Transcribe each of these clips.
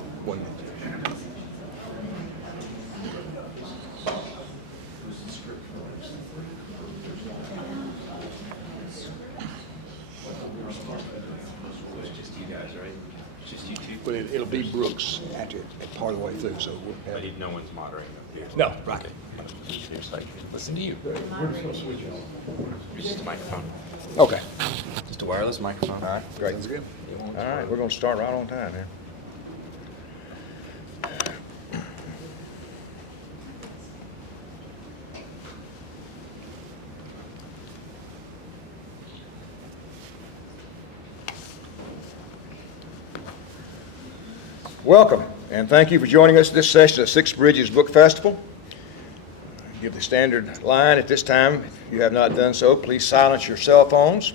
1 minute. It's just you guys, right? Just you two? But it'll be Brooks at part of the way through, so we'll have. No one's moderating up here. No, right. Just like, listen to you. It's just a microphone. Okay. Just a wireless microphone. All right, great. That's good. All right, we're going to start right on time here. Welcome, and thank you for joining us this session at Six Bridges Book Festival. Give the standard line at this time. If you have not done so, please silence your cell phones.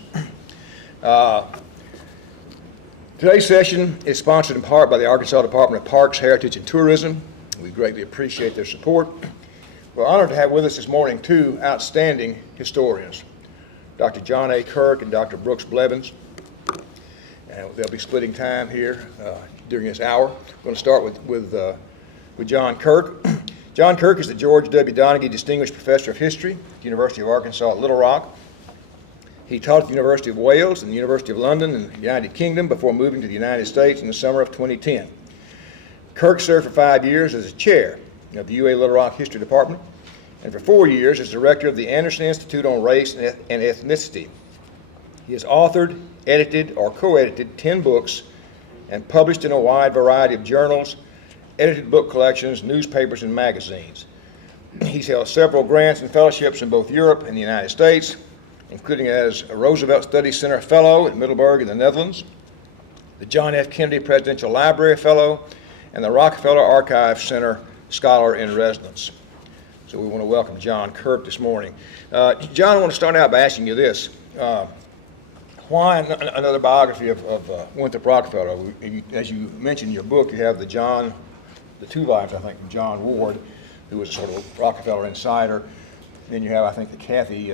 Today's session is sponsored in part by the Arkansas Department of Parks, Heritage, and Tourism. We greatly appreciate their support. We're honored to have with us this morning two outstanding historians, Dr. John A. Kirk and Dr. Brooks Blevins. And they'll be splitting time here during this hour. We're going to start with John Kirk. John Kirk is the George W. Donaghy Distinguished Professor of History at the University of Arkansas at Little Rock. He taught at the University of Wales and the University of London in the United Kingdom before moving to the United States in the summer of 2010. Kirk served for 5 years as chair of the UA Little Rock History Department and for 4 years as director of the Anderson Institute on Race and Ethnicity. He has authored, edited, or co-edited 10 books and published in a wide variety of journals, edited book collections, newspapers, and magazines. He's held several grants and fellowships in both Europe and the United States, including as a Roosevelt Studies Center Fellow at Middelburg in the Netherlands, the John F. Kennedy Presidential Library Fellow, and the Rockefeller Archive Center Scholar in Residence. So we want to welcome John Kirk this morning. John, I want to start out by asking you this. Why another biography of Winthrop Rockefeller? As you mentioned in your book, you have the two lives, I think, from John Ward, who was sort of a Rockefeller insider. Then you have, I think, the Kathy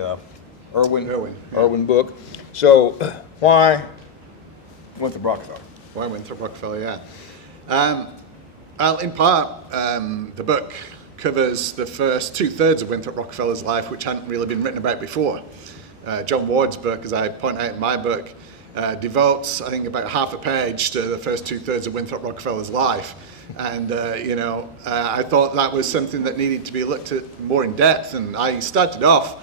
Irwin book. So why Winthrop Rockefeller? Why Winthrop Rockefeller, yeah. In part, the book covers the first 2/3 of Winthrop Rockefeller's life, which hadn't really been written about before. John Ward's book, as I point out in my book, devotes, I think, about half a page to the first 2/3 of Winthrop Rockefeller's life. And, I thought that was something that needed to be looked at more in depth. And I started off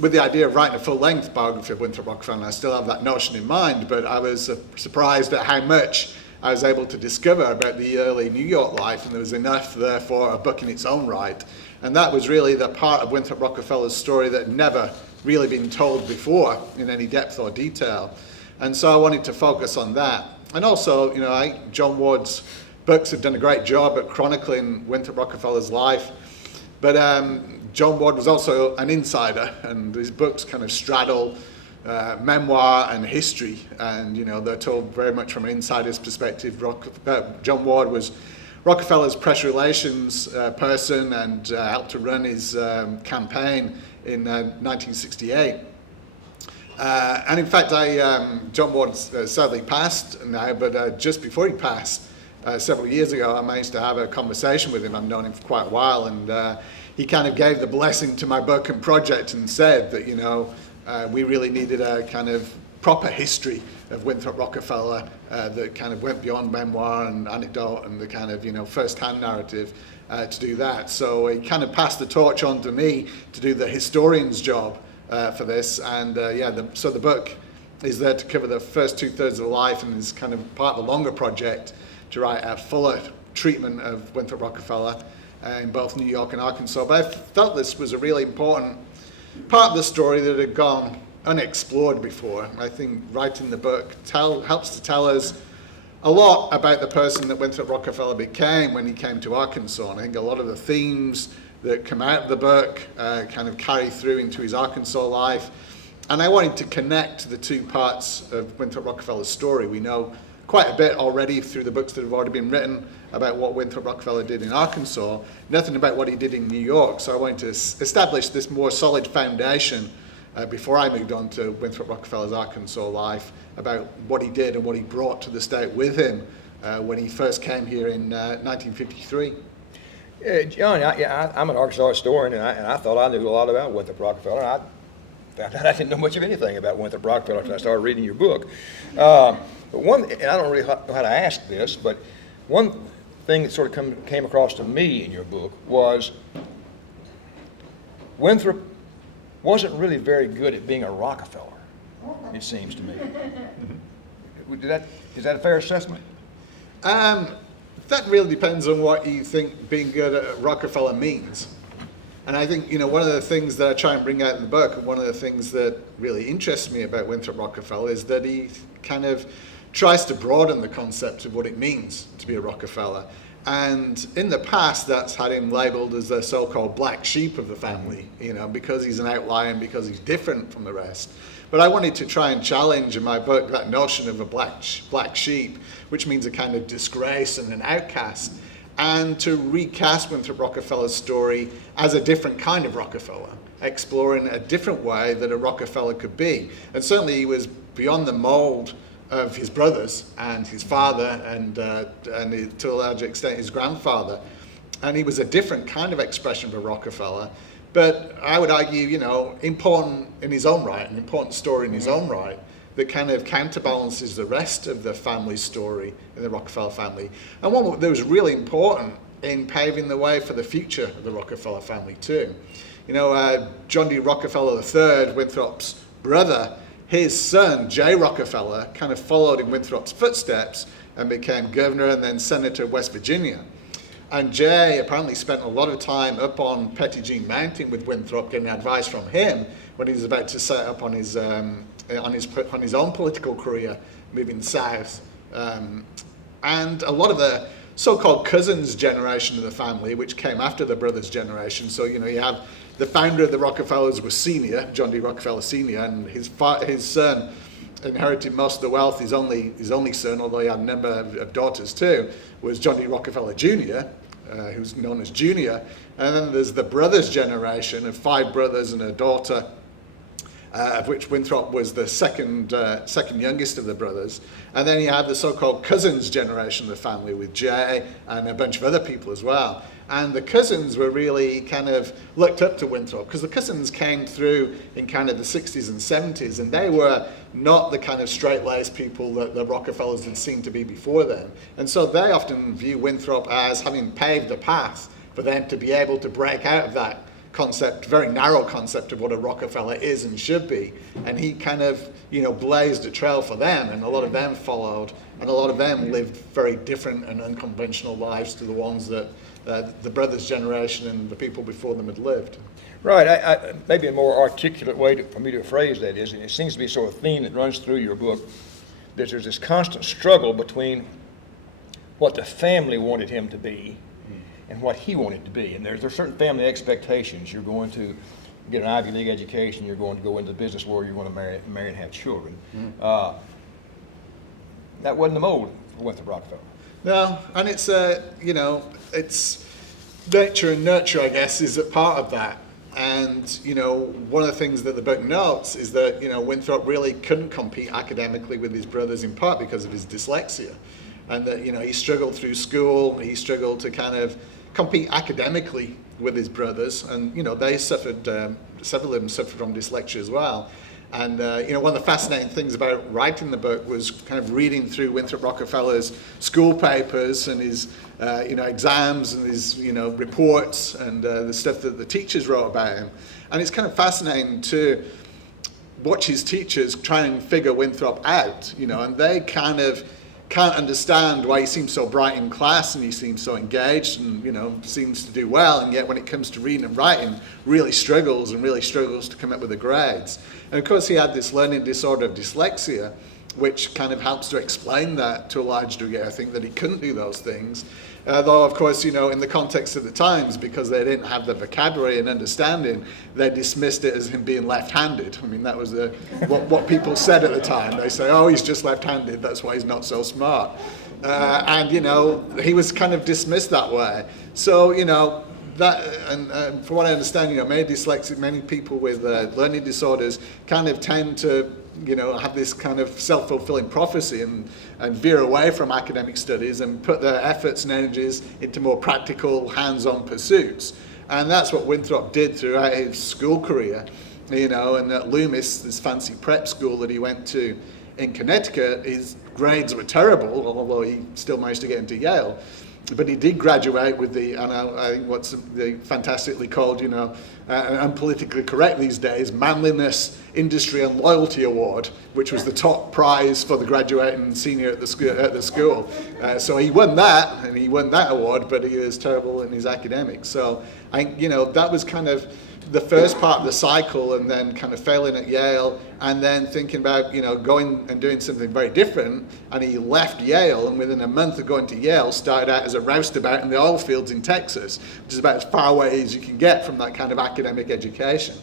with the idea of writing a full-length biography of Winthrop Rockefeller, and I still have that notion in mind, but I was surprised at how much I was able to discover about the early New York life, and there was enough there for a book in its own right. And that was really the part of Winthrop Rockefeller's story that had never really been told before in any depth or detail. And so I wanted to focus on that. And also, I think John Ward's books have done a great job at chronicling Winthrop Rockefeller's life. But John Ward was also an insider, and his books kind of straddle memoir and history, and they're told very much from an insider's perspective. John Ward was Rockefeller's press relations person and helped to run his campaign in 1968. And in fact, John Ward sadly passed now, but just before he passed, several years ago, I managed to have a conversation with him. I've known him for quite a while, and he kind of gave the blessing to my book and project and said that, we really needed a kind of proper history of Winthrop Rockefeller that kind of went beyond memoir and anecdote and the kind of, first-hand narrative to do that. So he kind of passed the torch on to me to do the historian's job for this. And so the book is there to cover the first 2/3 of the life and is kind of part of a longer project to write a fuller treatment of Winthrop Rockefeller in both New York and Arkansas. But I felt this was a really important part of the story that had gone unexplored before. I think writing the book helps to tell us a lot about the person that Winthrop Rockefeller became when he came to Arkansas. And I think a lot of the themes that come out of the book kind of carry through into his Arkansas life. And I wanted to connect the two parts of Winthrop Rockefeller's story. We know quite a bit already through the books that have already been written about what Winthrop Rockefeller did in Arkansas, nothing about what he did in New York. So I wanted to establish this more solid foundation before I moved on to Winthrop Rockefeller's Arkansas life, about what he did and what he brought to the state with him when he first came here in 1953. John, I'm an Arkansas historian, and I thought I knew a lot about Winthrop Rockefeller. I found out I didn't know much of anything about Winthrop Rockefeller until I started reading your book. But and I don't really know how to ask this, but one thing that sort of came across to me in your book was Winthrop wasn't really very good at being a Rockefeller, it seems to me. Is that a fair assessment? That really depends on what you think being good at Rockefeller means. And I think, one of the things that I try and bring out in the book, and one of the things that really interests me about Winthrop Rockefeller is that he kind of tries to broaden the concept of what it means to be a Rockefeller. And in the past, that's had him labeled as the so-called black sheep of the family, because he's an outlier and because he's different from the rest. But I wanted to try and challenge in my book that notion of a black sheep, which means a kind of disgrace and an outcast, and to recast Winthrop Rockefeller's story as a different kind of Rockefeller, exploring a different way that a Rockefeller could be. And certainly he was beyond the mold of his brothers and his father and to a large extent his grandfather. And he was a different kind of expression of a Rockefeller, but I would argue, important in his own right, an important story in his own right, that kind of counterbalances the rest of the family story in the Rockefeller family. And one that was really important in paving the way for the future of the Rockefeller family too. John D. Rockefeller III, Winthrop's brother, his son, J. Rockefeller, kind of followed in Winthrop's footsteps and became governor and then senator of West Virginia. And Jay apparently spent a lot of time up on Pettigene Mountain with Winthrop, getting advice from him when he was about to set up on his own political career, moving south. And a lot of the so-called cousins generation of the family, which came after the brothers generation. So you have the founder of the Rockefellers was senior, John D. Rockefeller Sr., and his son inherited most of the wealth. His only son, although he had a number of daughters too, was John D. Rockefeller Jr., who's known as Junior. And then there's the brothers generation of 5 brothers and a daughter, of which Winthrop was the second youngest of the brothers. And then you have the so-called cousins generation of the family with Jay and a bunch of other people as well. And the cousins were really kind of looked up to Winthrop because the cousins came through in kind of the 60s and 70s, and they were not the kind of straight-laced people that the Rockefellers had seemed to be before them. And so they often view Winthrop as having paved the path for them to be able to break out of that concept, very narrow concept of what a Rockefeller is and should be. And he kind of, blazed a trail for them, and a lot of them followed, and a lot of them lived very different and unconventional lives to the ones that the brothers' generation and the people before them had lived. Right. Maybe a more articulate way for me to phrase that is, and it seems to be sort of a theme that runs through your book, that there's this constant struggle between what the family wanted him to be and what he wanted to be. And there's certain family expectations. You're going to get an Ivy League education, you're going to go into the business world, you're going to marry and have children. That wasn't the mold for Winthrop Rockefeller. No, and it's it's nature and nurture, I guess, is a part of that. And one of the things that the book notes is that Winthrop really couldn't compete academically with his brothers, in part because of his dyslexia, and that he struggled through school. He struggled to kind of compete academically with his brothers, and they suffered. Several of them suffered from dyslexia as well. And one of the fascinating things about writing the book was kind of reading through Winthrop Rockefeller's school papers and his exams and his reports and the stuff that the teachers wrote about him. And it's kind of fascinating to watch his teachers try and figure Winthrop out, and they kind of can't understand why he seems so bright in class and he seems so engaged and seems to do well, and yet when it comes to reading and writing really struggles to come up with the grades. And of course he had this learning disorder of dyslexia, which kind of helps to explain that to a large degree, I think, that he couldn't do those things. Though, of course, in the context of the times, because they didn't have the vocabulary and understanding, they dismissed it as him being left-handed. I mean, that was what people said at the time. They say, oh, he's just left-handed, that's why he's not so smart. And he was kind of dismissed that way. So, that, and from what I understand, many dyslexic, many people with learning disorders kind of tend to have this kind of self-fulfilling prophecy and veer away from academic studies and put their efforts and energies into more practical, hands-on pursuits. And that's what Winthrop did throughout his school career, and at Loomis, this fancy prep school that he went to in Connecticut, his grades were terrible, although he still managed to get into Yale. But he did graduate with I think what's the fantastically called, unpolitically correct these days, Manliness, Industry and Loyalty Award, which was the top prize for the graduating senior at the school. So he won that, and he won that award, but he was terrible in his academics. So that was kind of the first part of the cycle, and then kind of failing at Yale, and then thinking about going and doing something very different. And he left Yale, and within a month of going to Yale, started out as a roustabout in the oil fields in Texas, which is about as far away as you can get from that kind of academic education.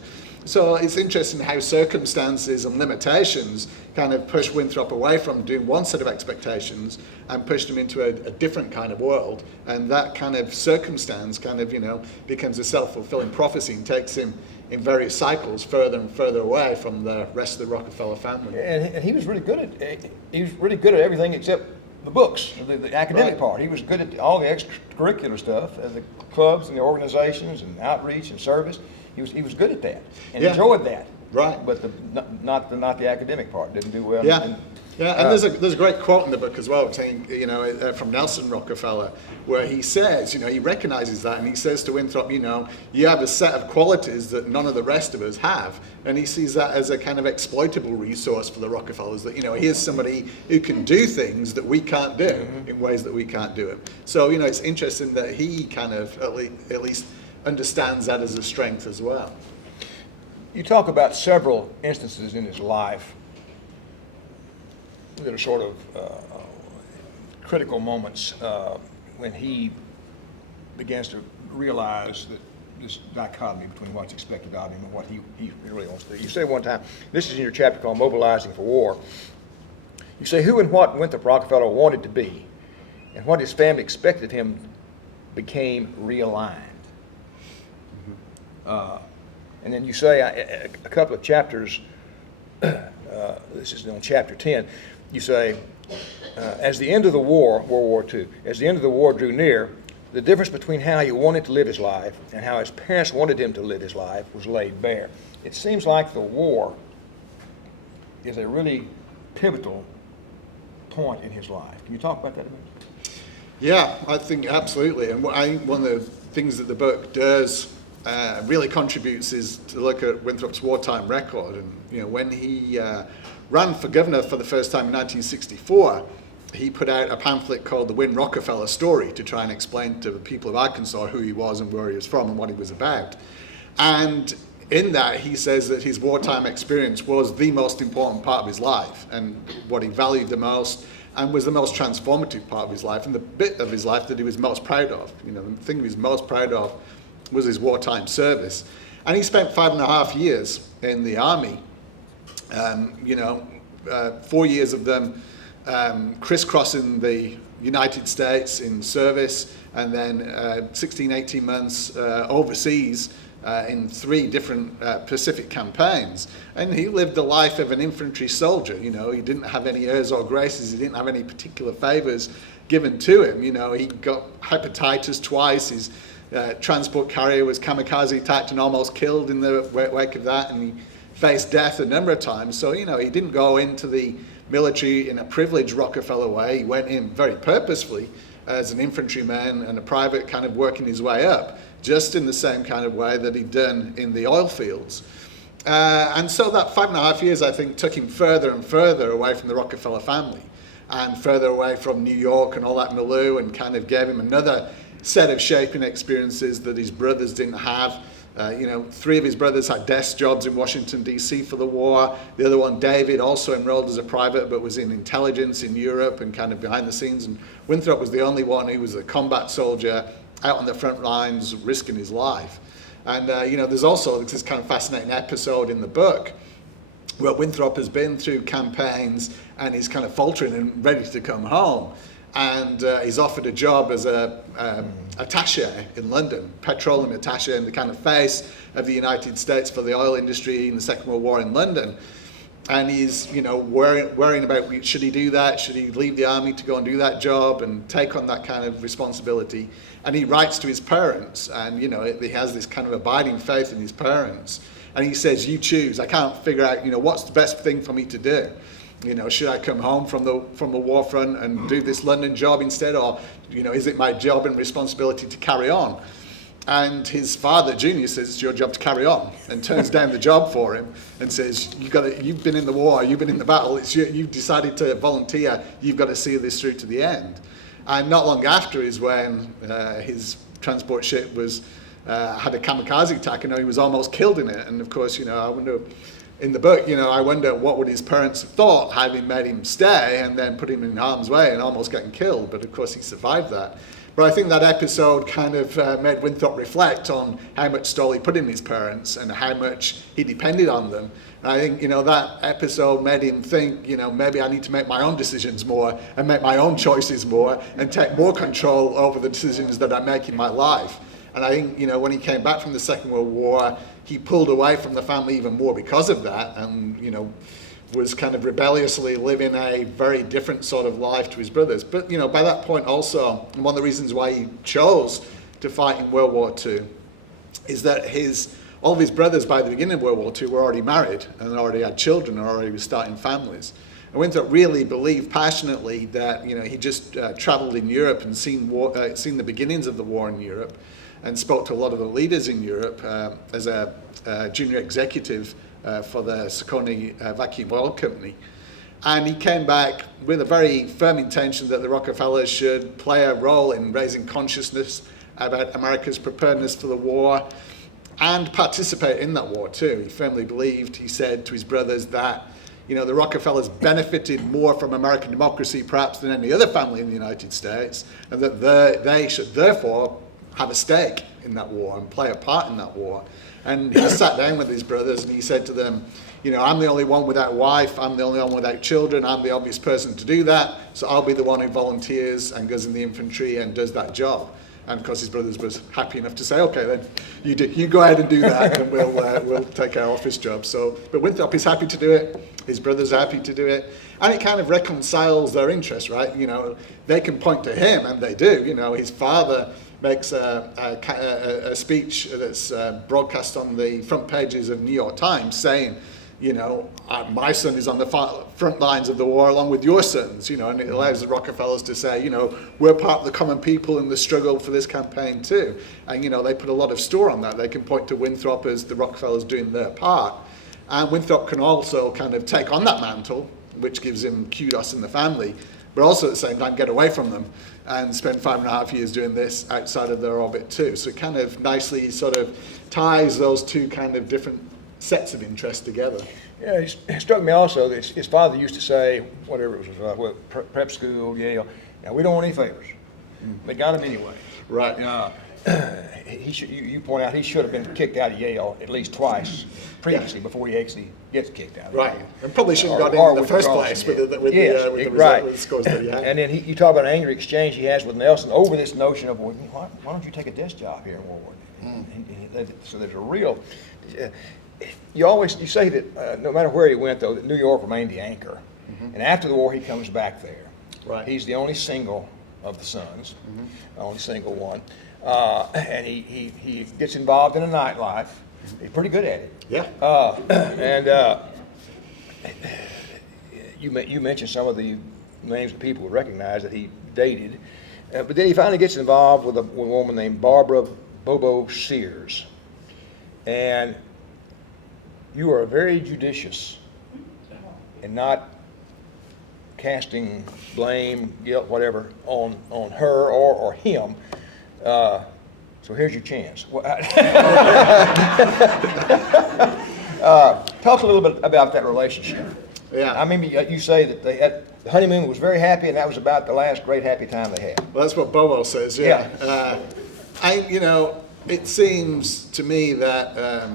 So it's interesting how circumstances and limitations kind of push Winthrop away from doing one set of expectations and pushed him into a different kind of world. And that kind of circumstance kind of, becomes a self-fulfilling prophecy and takes him in various cycles further and further away from the rest of the Rockefeller family. And he was really good at everything except the books, the academic Right. part. He was good at all the extracurricular stuff, the clubs and the organizations and outreach and service. He was good at that and enjoyed that. Right. But not the academic part. Didn't do well. Yeah. And there's a great quote in the book as well, saying, from Nelson Rockefeller, where he says, he recognizes that, and he says to Winthrop, you have a set of qualities that none of the rest of us have, and he sees that as a kind of exploitable resource for the Rockefellers. That here's somebody who can do things that we can't do in ways that we can't do it. So it's interesting that he kind of at least understands that as a strength as well. You talk about several instances in his life that are sort of critical moments when he begins to realize that this dichotomy between what's expected of him and what he really wants to do. You say one time, this is in your chapter called Mobilizing for War, you say who and what Winthrop Rockefeller wanted to be and what his family expected of him became realigned. And then you say a couple of chapters, this is on chapter 10, you say, as the end of the war, World War II, as the end of the war drew near, the difference between how he wanted to live his life and how his parents wanted him to live his life was laid bare. It seems like the war is a really pivotal point in his life. Can you talk about that a minute? Yeah, I think absolutely. And I think one of the things that the book does really contributes is to look at Winthrop's wartime record. And when he ran for governor for the first time in 1964, he put out a pamphlet called The Win Rockefeller Story to try and explain to the people of Arkansas who he was and where he was from and what he was about. And in that, he says that his wartime experience was the most important part of his life and what he valued the most and was the most transformative part of his life and the bit of his life that he was most proud of. The thing he was most proud of was his wartime service. And he spent 5.5 years in the army, 4 years of them crisscrossing the United States in service, and then 16, 18 months overseas in 3 different Pacific campaigns. And he lived the life of an infantry soldier. He didn't have any airs or graces, he didn't have any particular favors given to him. He got hepatitis twice, his transport carrier was kamikaze attacked and almost killed in the wake of that, and he faced death a number of times. So, he didn't go into the military in a privileged Rockefeller way. He went in very purposefully as an infantryman and a private, kind of working his way up, just in the same kind of way that he'd done in the oil fields. And so that 5.5 years, I think, took him further and further away from the Rockefeller family and further away from New York and all that milieu, and kind of gave him another set of shaping experiences that his brothers didn't have. 3 of his brothers had desk jobs in Washington, D.C. for the war. The other one, David, also enrolled as a private, but was in intelligence in Europe and kind of behind the scenes. And Winthrop was the only one who was a combat soldier out on the front lines, risking his life. And, there's also this kind of fascinating episode in the book where Winthrop has been through campaigns and he's kind of faltering and ready to come home. And he's offered a job as a attaché in London, petroleum attaché, and the kind of face of the United States for the oil industry in the Second World War in London. and he's, worrying about should he do that? Should he leave the army to go and do that job and take on that kind of responsibility? And he writes to his parents, and he has this kind of abiding faith in his parents. And he says, "You choose. I can't figure out, what's the best thing for me to do. Should I come home from the war front and do this London job instead, or is it my job and responsibility to carry on?" And his father, Junior, says it's your job to carry on, and turns down the job for him and says, "You've been in the war, you've been in the battle. You've decided to volunteer. You've got to see this through to the end." And not long after is when his transport ship had a kamikaze attack, and he was almost killed in it. And of course, I wonder. In the book, I wonder what would his parents have thought, having made him stay and then put him in harm's way and almost getting killed. But of course, he survived that. But I think that episode kind of made Winthrop reflect on how much toll he put in his parents and how much he depended on them. And I think, that episode made him think, maybe I need to make my own decisions more and make my own choices more and take more control over the decisions that I make in my life. And I think, when he came back from the Second World War, he pulled away from the family even more because of that, and, was kind of rebelliously living a very different sort of life to his brothers. But, by that point also, and one of the reasons why he chose to fight in World War II is that all of his brothers by the beginning of World War II were already married and already had children and already were starting families. And Winthrop really believed passionately that, he just traveled in Europe and seen the beginnings of the war in Europe, and spoke to a lot of the leaders in Europe as a junior executive for the Saucony Vacuum Oil Company. And he came back with a very firm intention that the Rockefellers should play a role in raising consciousness about America's preparedness for the war and participate in that war too. He firmly believed, he said to his brothers, that the Rockefellers benefited more from American democracy perhaps than any other family in the United States, and that they should therefore have a stake in that war and play a part in that war. And he sat down with his brothers and he said to them, I'm the only one without wife, I'm the only one without children, I'm the obvious person to do that, so I'll be the one who volunteers and goes in the infantry and does that job. And of course his brothers was happy enough to say, okay then, you go ahead and do that and we'll take our office job. But Winthrop is happy to do it, his brothers are happy to do it, and it kind of reconciles their interests, right? They can point to him, and they do. His father makes a speech that's broadcast on the front pages of New York Times saying, my son is on the front lines of the war along with your sons, and it allows the Rockefellers to say, we're part of the common people in the struggle for this campaign too. And, they put a lot of store on that. They can point to Winthrop as the Rockefellers doing their part. And Winthrop can also kind of take on that mantle, which gives him kudos in the family, but also at the same time get away from them and spend 5.5 years doing this outside of their orbit too. So it kind of nicely sort of ties those two kind of different sets of interest together. Yeah, it struck me also that his father used to say, whatever it was, prep school, Yale, we don't want any favors. They got him anyway. Right. You point out he should have been kicked out of Yale at least twice previously before he actually gets kicked out of right. Yale. And probably shouldn't have got in the first place with the scores that he had. And then you talk about an angry exchange he has with Nelson over this notion of, why don't you take a desk job here in World War II? So there's a real... You say that no matter where he went, though, that New York remained the anchor. Mm-hmm. And after the war, he comes back there. Right. He's the only single of the sons, the only single one. And he gets involved in a nightlife. He's pretty good at it. Yeah. You mentioned some of the names that people would recognize that he dated. But then he finally gets involved with a woman named Barbara Bobo Sears. And you are very judicious in not casting blame, guilt, whatever, on her or him. So here's your chance. Talk a little bit about that relationship. Yeah. I mean, you say that the honeymoon was very happy, and that was about the last great happy time they had. Well, that's what Bobo says. Yeah. It seems to me that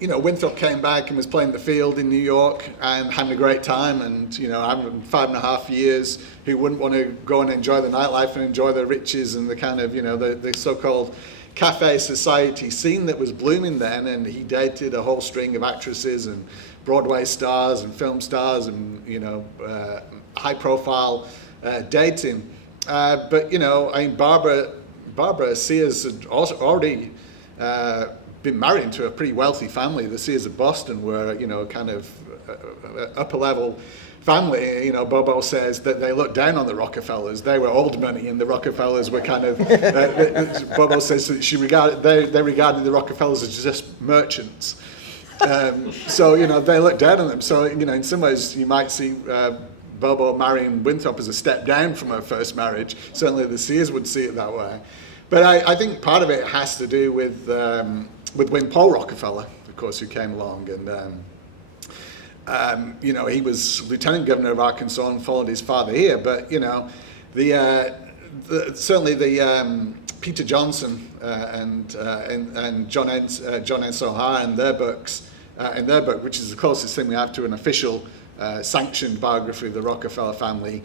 Winthrop came back and was playing the field in New York and having a great time, and having 5.5 years, who wouldn't want to go and enjoy the nightlife and enjoy the riches and the kind of the so-called cafe society scene that was blooming then. And he dated a whole string of actresses and Broadway stars and film stars and, high profile dating. But, I mean, Barbara Sears had also already been married into a pretty wealthy family. The Sears of Boston were, kind of upper level family. Bobo says that they looked down on the Rockefellers. They were old money, and the Rockefellers were kind of. Bobo says that they regarded the Rockefellers as just merchants. So they looked down on them. So in some ways you might see Bobo marrying Winthrop as a step down from her first marriage. Certainly the Sears would see it that way. But I think part of it has to do with Win Paul Rockefeller, of course, who came along, and he was lieutenant governor of Arkansas and followed his father here. But certainly the Peter Johnson and John N. Sohar in their book, which is the closest thing we have to an official sanctioned biography of the Rockefeller family,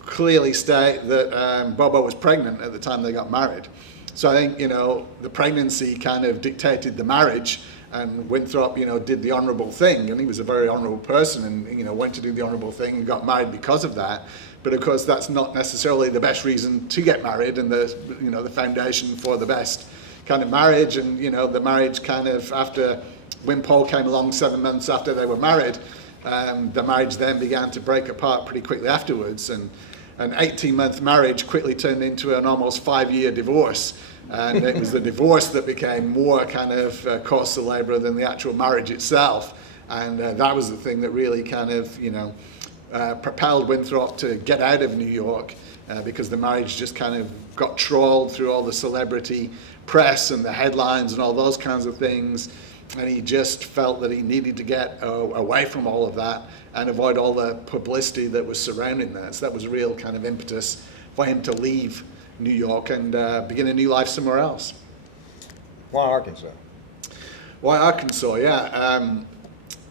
clearly state that Bobo was pregnant at the time they got married. So I think the pregnancy kind of dictated the marriage, and Winthrop did the honourable thing, and he was a very honourable person, and went to do the honourable thing and got married because of that. But of course that's not necessarily the best reason to get married, and the foundation for the best kind of marriage. And the marriage kind of, after Win Paul came along 7 months after they were married, the marriage then began to break apart pretty quickly afterwards, and an 18-month marriage quickly turned into an almost 5-year divorce. And it was the divorce that became more kind of cause célèbre than the actual marriage itself. And that was the thing that really kind of, propelled Winthrop to get out of New York, because the marriage just kind of got trawled through all the celebrity press and the headlines and all those kinds of things. And he just felt that he needed to get away from all of that and avoid all the publicity that was surrounding that. So that was a real kind of impetus for him to leave New York and begin a new life somewhere else. Why Arkansas? Why Arkansas? Yeah.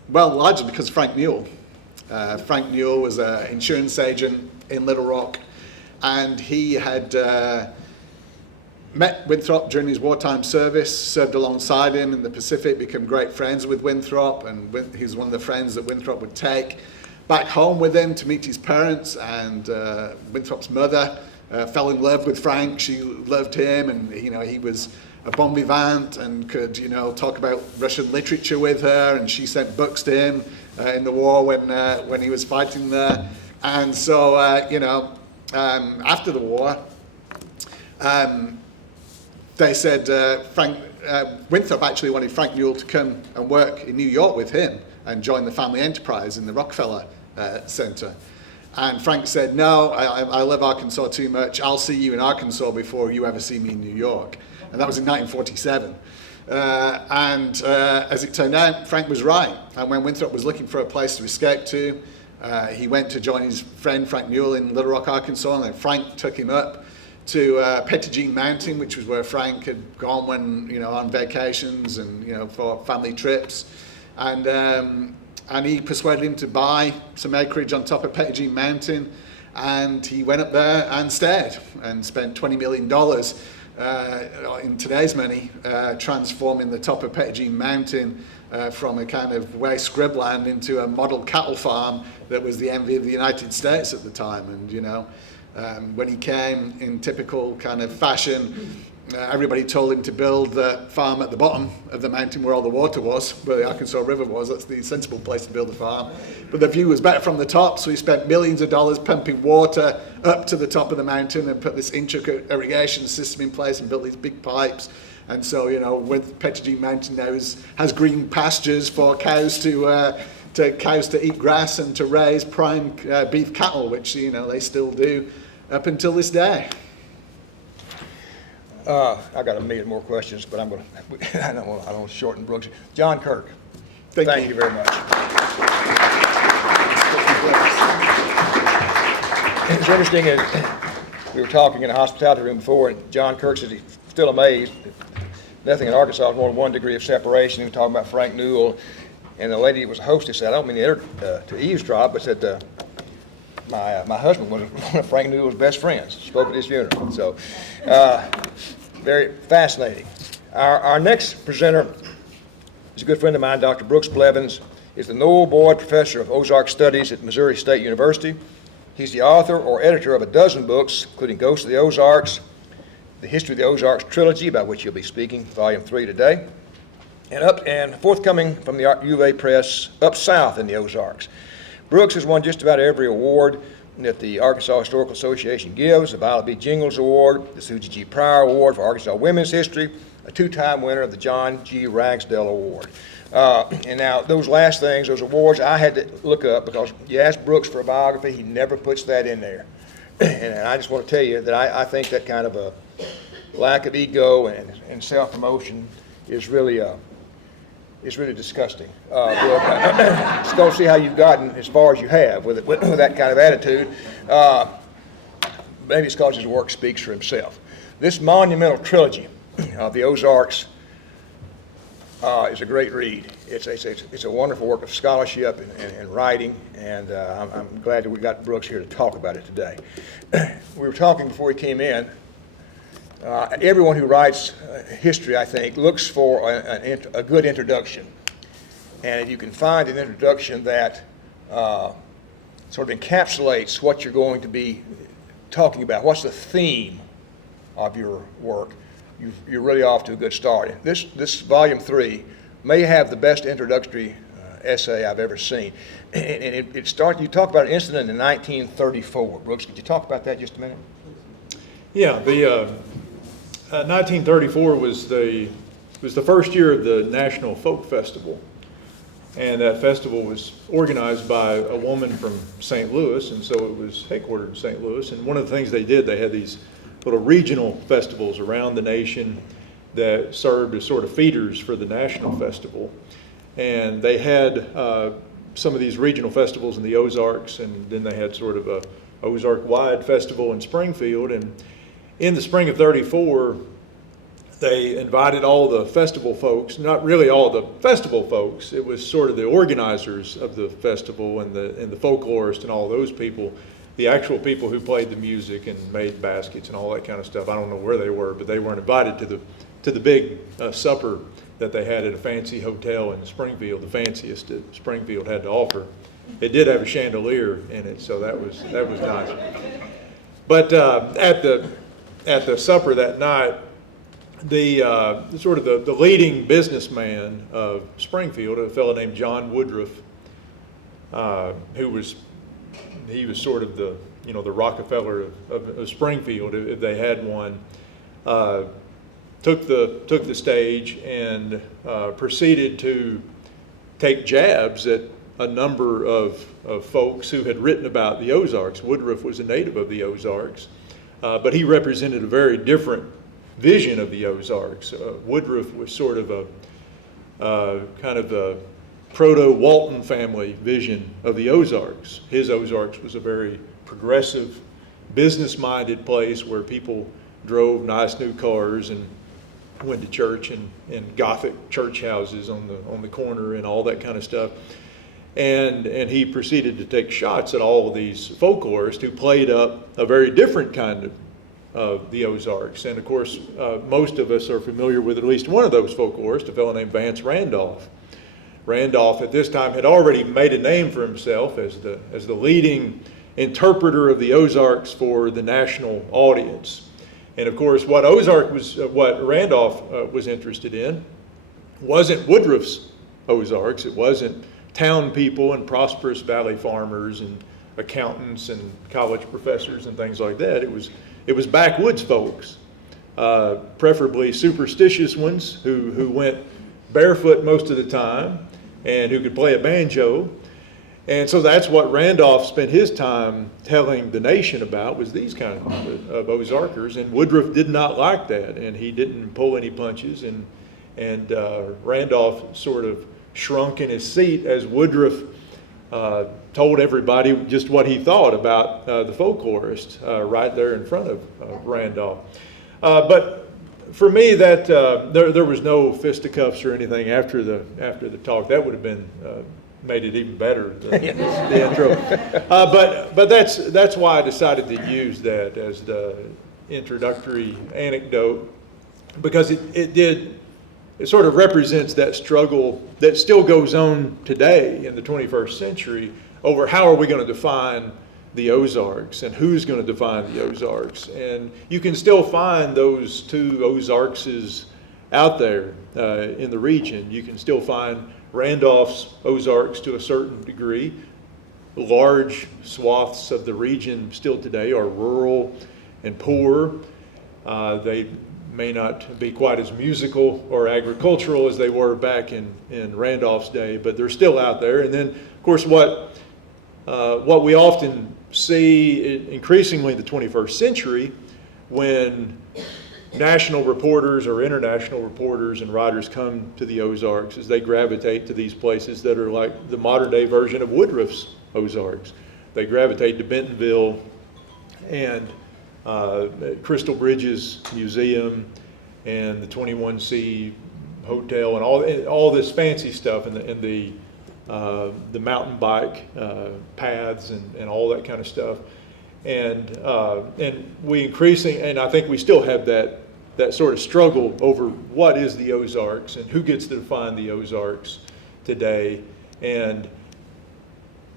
Well, largely because of Frank Newell. Frank Newell was an insurance agent in Little Rock, and he had met Winthrop during his wartime service, served alongside him in the Pacific, became great friends with Winthrop, and he was one of the friends that Winthrop would take back home with him to meet his parents. And Winthrop's mother fell in love with Frank. She loved him, and he was a bon vivant and could talk about Russian literature with her, and she sent books to him in the war when he was fighting there. And so after the war, they said Winthrop actually wanted Frank Newell to come and work in New York with him and join the family enterprise in the Rockefeller Center. And Frank said, no, I love Arkansas too much. I'll see you in Arkansas before you ever see me in New York. And that was in 1947. As it turned out, Frank was right. And when Winthrop was looking for a place to escape to, he went to join his friend Frank Newell in Little Rock, Arkansas, and then Frank took him up to Pettigene Mountain, which was where Frank had gone when, on vacations and, for family trips. And he persuaded him to buy some acreage on top of Pettigene Mountain, and he went up there and stayed and spent $20 million in today's money transforming the top of Pettigene Mountain from a kind of waste scrubland into a model cattle farm that was the envy of the United States at the time. And when he came in typical kind of fashion, everybody told him to build the farm at the bottom of the mountain where all the water was, where the Arkansas River was. That's the sensible place to build a farm. But the view was better from the top, so he spent millions of dollars pumping water up to the top of the mountain and put this intricate irrigation system in place and built these big pipes. And so, with Pettigene Mountain now has green pastures for cows to eat grass and to raise prime beef cattle, which they still do up until this day. I got a million more questions, but I don't want to shorten Brooks. John Kirk, thank you very much. It's interesting, we were talking in the hospitality room before, and John Kirk said he's still amazed that nothing in Arkansas is more than 1 degree of separation. He was talking about Frank Newell, and the lady that was a hostess said, I don't mean to eavesdrop, but said my husband was one of Frank Newell's best friends, spoke at his funeral. So very fascinating. Our next presenter is a good friend of mine, Dr. Brooks Blevins. is the Noel Boyd Professor of Ozark Studies at Missouri State University. He's the author or editor of a dozen books, including Ghosts of the Ozarks, the History of the Ozarks Trilogy, about which he'll be speaking, Volume 3 today, and forthcoming from the U of A Press, Up South in the Ozarks. Brooks has won just about every award that the Arkansas Historical Association gives, the Violet B. Jingles Award, the Susie G. Pryor Award for Arkansas Women's History, a two-time winner of the John G. Ragsdale Award. And now those last things, those awards, I had to look up because you ask Brooks for a biography, he never puts that in there. And I just want to tell you that I think that kind of a lack of ego and self-promotion is really disgusting. Just don't see how you've gotten as far as you have with that kind of attitude. Maybe it's because his work speaks for himself. This monumental trilogy of the Ozarks is a great read. It's a wonderful work of scholarship and writing, and I'm glad that we got Brooks here to talk about it today. We were talking before he came in. Everyone who writes history, I think, looks for a good introduction. And if you can find an introduction that sort of encapsulates what you're going to be talking about, what's the theme of your work, you're really off to a good start. And this Volume 3 may have the best introductory essay I've ever seen. And it starts, you talk about an incident in 1934. Brooks, could you talk about that just a minute? Yeah, the 1934 was the first year of the National Folk Festival, and that festival was organized by a woman from St. Louis, and so it was headquartered in St. Louis. And one of the things they did, they had these little regional festivals around the nation that served as sort of feeders for the national festival. And they had some of these regional festivals in the Ozarks, and then they had sort of a Ozark-wide festival in Springfield. And in the spring of '34, they invited all the festival folks, not really all the festival folks, it was sort of the organizers of the festival and the folklorists and all those people, the actual people who played the music and made baskets and all that kind of stuff. I don't know where they were, but they weren't invited to the big supper that they had at a fancy hotel in Springfield, the fanciest that Springfield had to offer. It did have a chandelier in it, so that was nice. But at the supper that night, the leading businessman of Springfield, a fellow named John Woodruff, he was sort of the Rockefeller of Springfield, if they had one, took the stage and proceeded to take jabs at a number of folks who had written about the Ozarks. Woodruff was a native of the Ozarks, but he represented a very different vision of the Ozarks. Woodruff was sort of a kind of a proto-Walton family vision of the Ozarks. His Ozarks was a very progressive, business-minded place where people drove nice new cars and went to church in Gothic church houses on the corner and all that kind of stuff. And he proceeded to take shots at all of these folklorists who played up a very different kind of the Ozarks. And of course, most of us are familiar with at least one of those folklorists, a fellow named Vance Randolph. Randolph at this time had already made a name for himself as the leading interpreter of the Ozarks for the national audience. And of course, what Randolph was interested in wasn't Woodruff's Ozarks. It wasn't town people and prosperous valley farmers and accountants and college professors and things like that. It was backwoods folks, preferably superstitious ones who went barefoot most of the time and who could play a banjo. And so that's what Randolph spent his time telling the nation about, was these kind of Ozarkers. And Woodruff did not like that, and he didn't pull any punches. And Randolph sort of shrunk in his seat as Woodruff told everybody just what he thought about the folklorist right there in front of Randolph. But for me, that there was no fisticuffs or anything after the talk. That would have been made it even better, the intro. But that's why I decided to use that as the introductory anecdote, because it did it sort of represents that struggle that still goes on today in the 21st century over how are we going to define the Ozarks and who's going to define the Ozarks. And you can still find those two Ozarkses out there in the region. You can still find Randolph's Ozarks to a certain degree. Large swaths of the region still today are rural and poor. They may not be quite as musical or agricultural as they were back in Randolph's day, but they're still out there. And then, of course, what we often see increasingly in the 21st century when national reporters or international reporters and writers come to the Ozarks is they gravitate to these places that are like the modern day version of Woodruff's Ozarks. They gravitate to Bentonville and Crystal Bridges Museum and the 21C Hotel and all this fancy stuff and the mountain bike paths and all that kind of stuff. And I think we still have that sort of struggle over what is the Ozarks and who gets to define the Ozarks today. And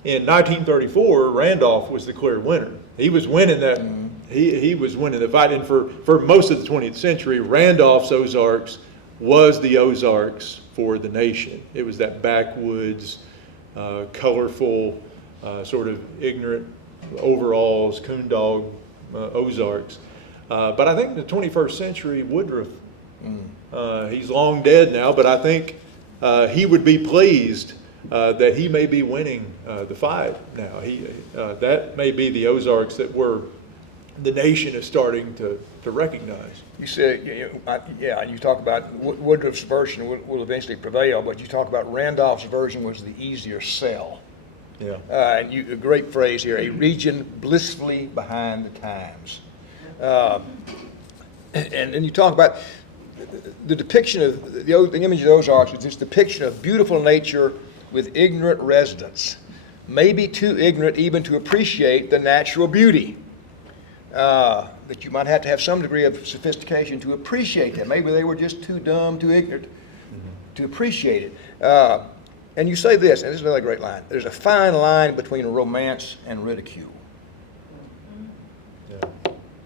in 1934, Randolph was the clear winner. He was winning that. He was winning the fight. And for most of the 20th century, Randolph's Ozarks was the Ozarks for the nation. It was that backwoods, colorful, sort of ignorant overalls, coondog Ozarks. But I think in the 21st century, Woodruff, he's long dead now, but I think he would be pleased that he may be winning the fight now. That may be the Ozarks that the nation is starting to recognize. You said, you talk about Woodruff's version will eventually prevail, but you talk about Randolph's version was the easier sell. Yeah. And a great phrase here, a region blissfully behind the times. And then you talk about the depiction of the image of the Ozarks is this depiction of beautiful nature with ignorant residents, maybe too ignorant even to appreciate the natural beauty. That you might have to have some degree of sophistication to appreciate that. Maybe they were just too dumb, too ignorant to appreciate it. And you say this, and this is another great line, there's a fine line between romance and ridicule.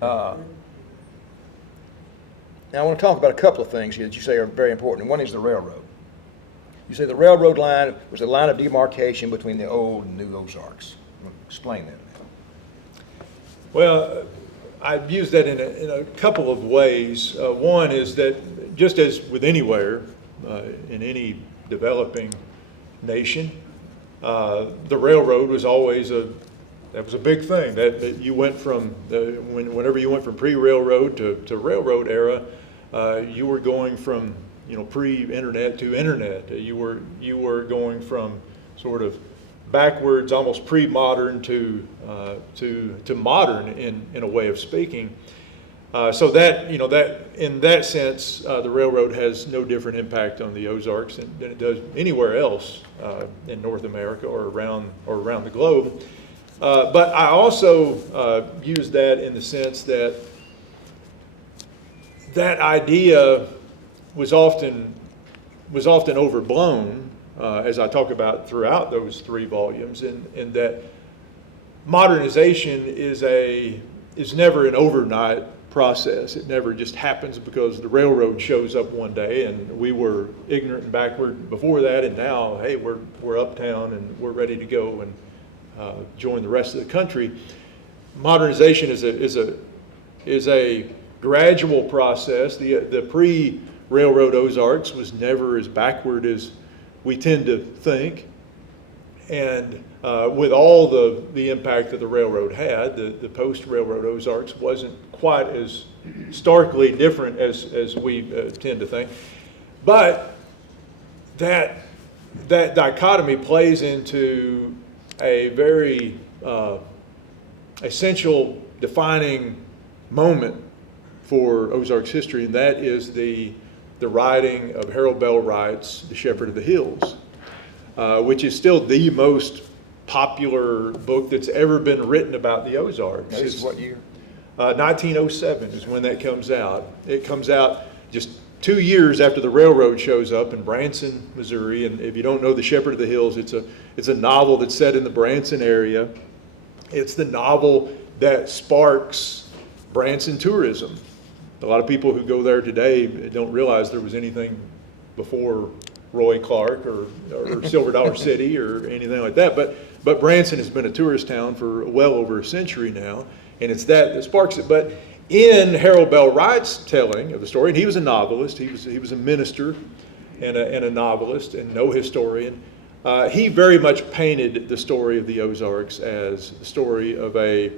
Now I want to talk about a couple of things here that you say are very important. One is the railroad. You say the railroad line was a line of demarcation between the old and new Ozarks. Explain that. Well, I've used that in a couple of ways. One is that just as with anywhere, in any developing nation, the railroad was always that was a big thing. That you went from whenever you went from pre-railroad to railroad era, you were going from pre-internet to internet. You were going from sort of backwards, almost pre-modern to modern in a way of speaking. So that in that sense, the railroad has no different impact on the Ozarks than it does anywhere else in North America or around the globe. But I also use that in the sense that idea was often overblown, as I talk about throughout those three volumes, in that modernization is never an overnight process. It never just happens because the railroad shows up one day and we were ignorant and backward before that, and now, hey, we're uptown and we're ready to go and join the rest of the country. Modernization is a gradual process. The pre-railroad Ozarks was never as backward as we tend to think, and with all the impact that the railroad had, the post-railroad Ozarks wasn't quite as starkly different as we tend to think. But that dichotomy plays into a very essential defining moment for Ozarks history, and that is the writing of Harold Bell Wright's The Shepherd of the Hills, which is still the most popular book that's ever been written about the Ozarks. This is what year? 1907 is when that comes out. It comes out just 2 years after the railroad shows up in Branson, Missouri, and if you don't know The Shepherd of the Hills, it's a novel that's set in the Branson area. It's the novel that sparks Branson tourism. A lot of people who go there today don't realize there was anything before Roy Clark or Silver Dollar City or anything like that. But Branson has been a tourist town for well over a century now, and it's that sparks it. But in Harold Bell Wright's telling of the story, and he was a novelist, he was a minister and a novelist and no historian, he very much painted the story of the Ozarks as the story of a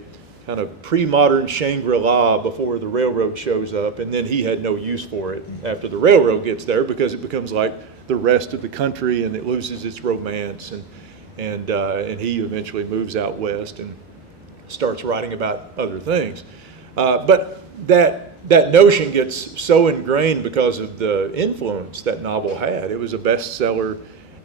kind of pre-modern Shangri-La before the railroad shows up, and then he had no use for it after the railroad gets there because it becomes like the rest of the country and it loses its romance, and he eventually moves out west and starts writing about other things. But that notion gets so ingrained because of the influence that novel had. It was a bestseller,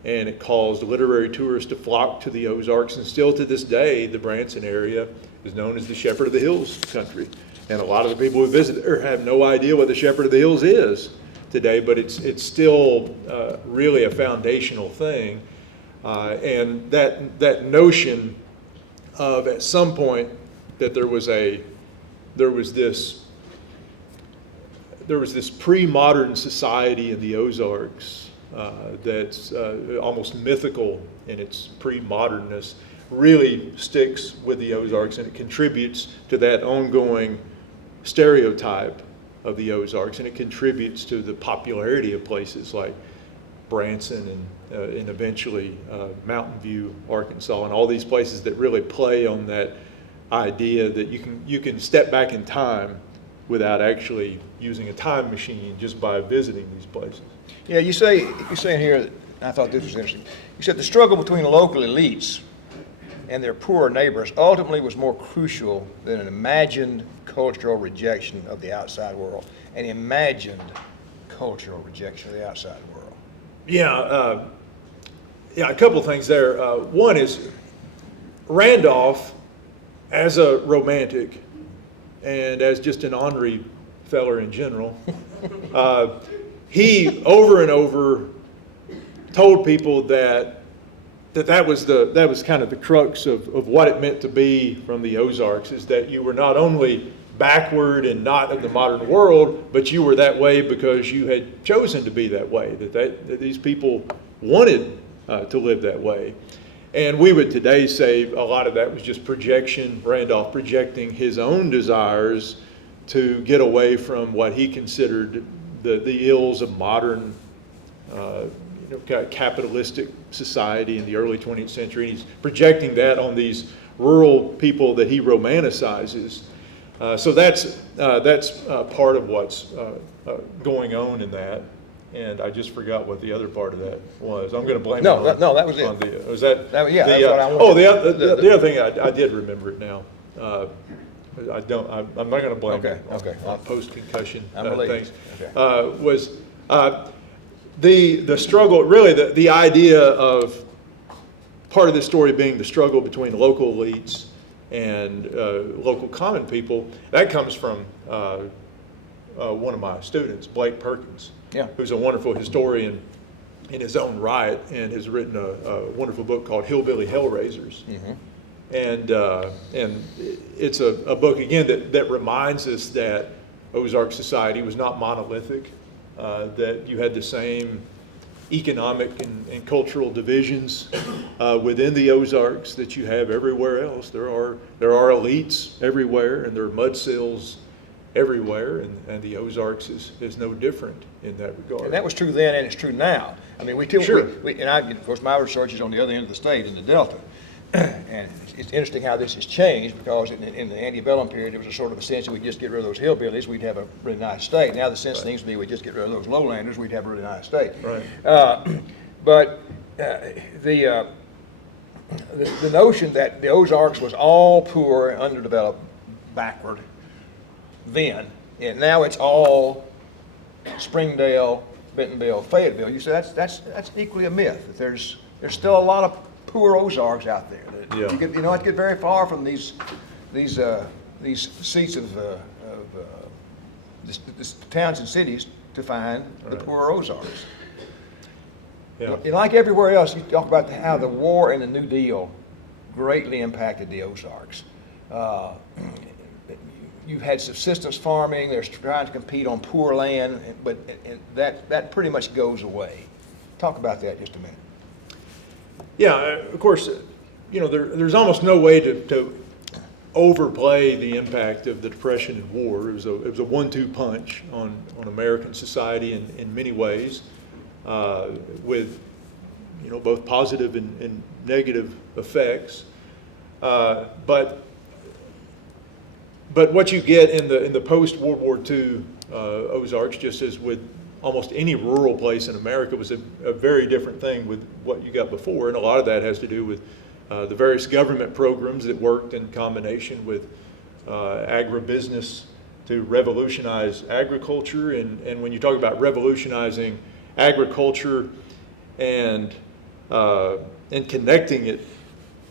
and it caused literary tourists to flock to the Ozarks, and still to this day, the Branson area is known as the Shepherd of the Hills country. And a lot of the people who visit there have no idea what the Shepherd of the Hills is today, but it's still really a foundational thing. And that notion of at some point that there was this pre-modern society in the Ozarks that's almost mythical in its pre-modernness, really sticks with the Ozarks, and it contributes to that ongoing stereotype of the Ozarks, and it contributes to the popularity of places like Branson and eventually Mountain View, Arkansas, and all these places that really play on that idea that you can step back in time without actually using a time machine, just by visiting these places. Yeah, you say in here, I thought this was interesting. You said the struggle between local elites and their poorer neighbors ultimately was more crucial than an imagined cultural rejection of the outside world. An imagined cultural rejection of the outside world. Yeah, a couple of things there. One is Randolph, as a romantic and as just an ornery feller in general, he over and over told people that was kind of the crux of what it meant to be from the Ozarks, is that you were not only backward and not of the modern world, but you were that way because you had chosen to be that way, that these people wanted to live that way. And we would today say a lot of that was just projection, Randolph projecting his own desires to get away from what he considered the ills of modern capitalistic society in the early 20th century. And he's projecting that on these rural people that he romanticizes. So that's part of what's going on in that. And I just forgot what the other part of that was. I'm going to blame No, that was it. Was that? Yeah, that's what I wanted. Oh, the other thing, I did remember it now. I'm not going to blame it on post-concussion things. Okay. Was the struggle, really the idea of part of this story being the struggle between local elites and local common people, that comes from one of my students, Blake Perkins, who's a wonderful historian in his own right and has written a wonderful book called Hillbilly Hellraisers. Mm-hmm. And it's a book, again, that reminds us that Ozark society was not monolithic, that you had the same economic and cultural divisions within the Ozarks that you have everywhere else. There are elites everywhere, and there are mudsills everywhere, and the Ozarks is no different in that regard. And that was true then, and it's true now. I mean, of course, my research is on the other end of the state in the Delta. And it's interesting how this has changed, because in the antebellum period, there was a sort of a sense that we'd just get rid of those hillbillies, we'd have a really nice state. Now the sense seems to be we'd just get rid of those lowlanders, we'd have a really nice state. Right. But the notion that the Ozarks was all poor, underdeveloped, backward then, and now it's all Springdale, Bentonville, Fayetteville. You say that's equally a myth. That there's still a lot of poor Ozarks out there. You don't get very far from these seats of these towns and cities to find the Right. poor Ozarks. Yeah. And like everywhere else, you talk about how the war and the New Deal greatly impacted the Ozarks. You've had subsistence farming, they're trying to compete on poor land, but that pretty much goes away. Talk about that just a minute. Yeah, of course, there's almost no way to overplay the impact of the Depression and war. It was a 1-2 punch on American society in many ways, with both positive and negative effects. But what you get in the post-World War II Ozarks, just as with almost any rural place in America, was a very different thing with what you got before, and a lot of that has to do with the various government programs that worked in combination with agribusiness to revolutionize agriculture. And when you talk about revolutionizing agriculture and connecting it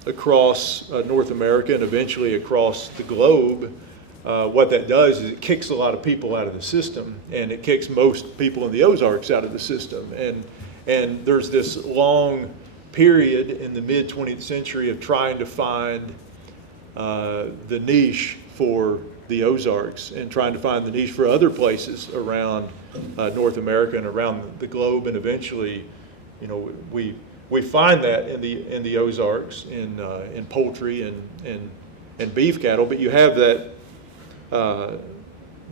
across North America and eventually across the globe, what that does is it kicks a lot of people out of the system, and it kicks most people in the Ozarks out of the system. And there's this long period in the mid-20th century of trying to find the niche for the Ozarks and trying to find the niche for other places around North America and around the globe. And eventually, we find that in the Ozarks in poultry and beef cattle. But you have that.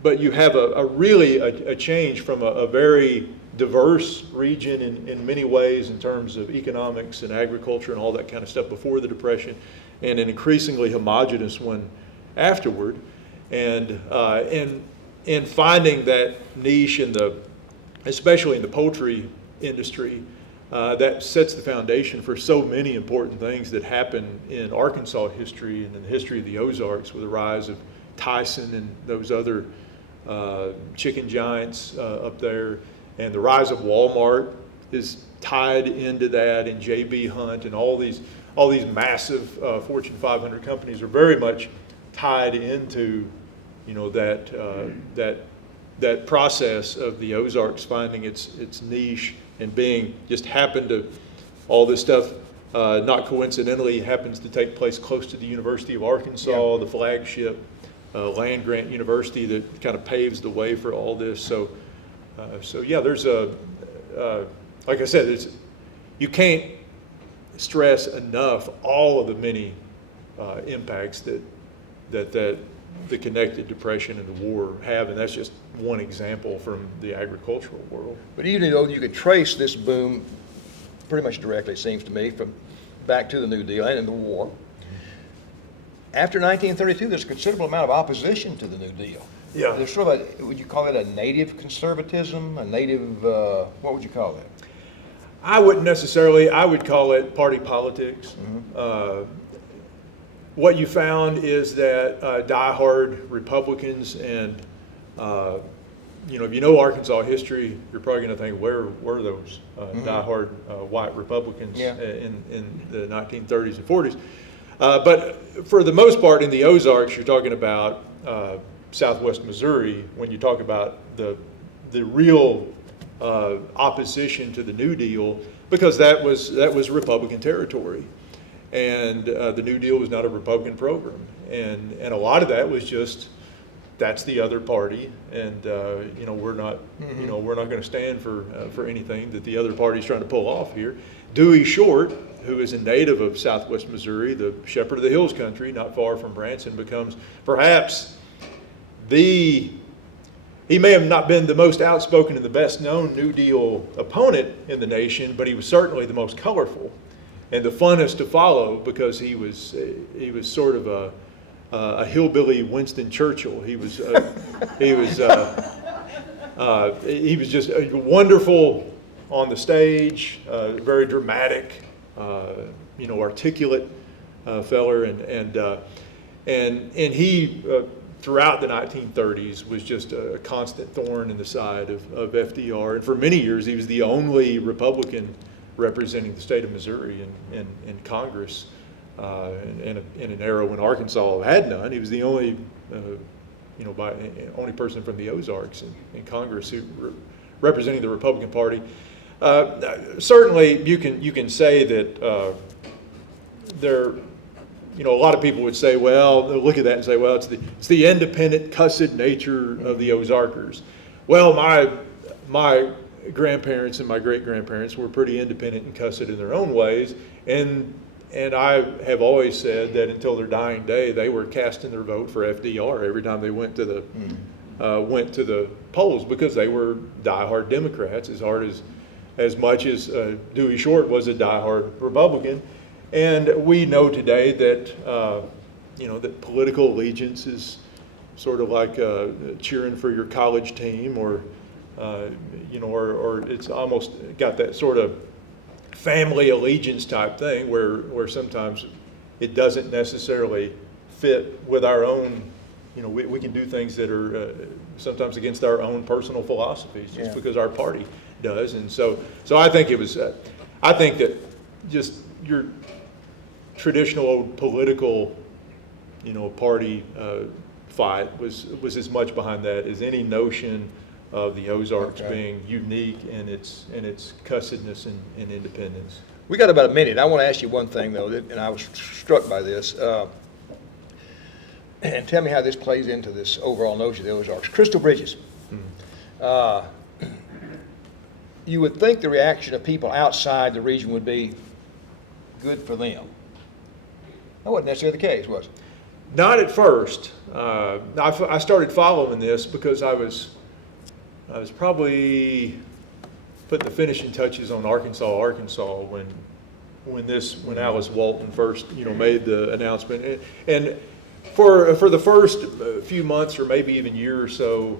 But you have a change from a very diverse region in many ways in terms of economics and agriculture and all that kind of stuff before the Depression, and an increasingly homogeneous one afterward. And finding that niche especially in the poultry industry, that sets the foundation for so many important things that happen in Arkansas history and in the history of the Ozarks, with the rise of Tyson and those other chicken giants up there, and the rise of Walmart is tied into that, and J.B. Hunt and all these massive Fortune 500 companies are very much tied into that process of the Ozarks finding its niche and being all this stuff not coincidentally happens to take place close to the University of Arkansas, the flagship land grant university that kind of paves the way for all this. So yeah, there's like I said, you can't stress enough all of the many impacts that the connected Depression and the war have, and that's just one example from the agricultural world. But even though you could trace this boom pretty much directly, it seems to me, from back to the New Deal and the war, after 1932, there's a considerable amount of opposition to the New Deal. Yeah. There's sort of would you call it a native conservatism, a native, what would you call that? I wouldn't necessarily. I would call it party politics. Mm-hmm. What you found is that diehard Republicans and, if you know Arkansas history, you're probably going to think, where were those diehard white Republicans in the 1930s and 40s? But for the most part, in the Ozarks, you're talking about Southwest Missouri when you talk about the real opposition to the New Deal, because that was Republican territory, and the New Deal was not a Republican program, and a lot of that was just that's the other party, and we're not we're not going to stand for anything that the other party's trying to pull off here. Dewey Short, who is a native of Southwest Missouri, the Shepherd of the Hills country, not far from Branson, becomes perhaps he may have not been the most outspoken and the best known New Deal opponent in the nation, but he was certainly the most colorful and the funnest to follow, because he was sort of a hillbilly Winston Churchill. He was just wonderful on the stage, very dramatic, articulate feller, and he throughout the 1930s was just a constant thorn in the side of FDR, and for many years he was the only Republican representing the state of Missouri in Congress, in an era when Arkansas had none. He was the only only person from the Ozarks in Congress who representing the Republican Party. Certainly, you can say that there. You know, a lot of people would say, well, they'll look at that and say, well, it's the independent, cussed nature of the Ozarkers. Well, my grandparents and my great-grandparents were pretty independent and cussed in their own ways, and I have always said that until their dying day, they were casting their vote for FDR every time they went to the polls, because they were diehard Democrats, as much as Dewey Short was a diehard Republican. And we know today that that political allegiance is sort of like cheering for your college team, or it's almost got that sort of family allegiance type thing where sometimes it doesn't necessarily fit with our own. We can do things that are sometimes against our own personal philosophies just because our party does. And so I think it was. I think that just your traditional old political, party fight was as much behind that as any notion of the Ozarks being unique in its cussedness and independence. We got about a minute. I want to ask you one thing, though, and I was struck by this. And tell me how this plays into this overall notion of the Ozarks. Crystal Bridges. You would think the reaction of people outside the region would be good for them. That wasn't necessarily the case, was it? Not at first. I started following this because I was probably putting the finishing touches on Arkansas when Alice Walton first made the announcement, and for the first few months or maybe even year or so,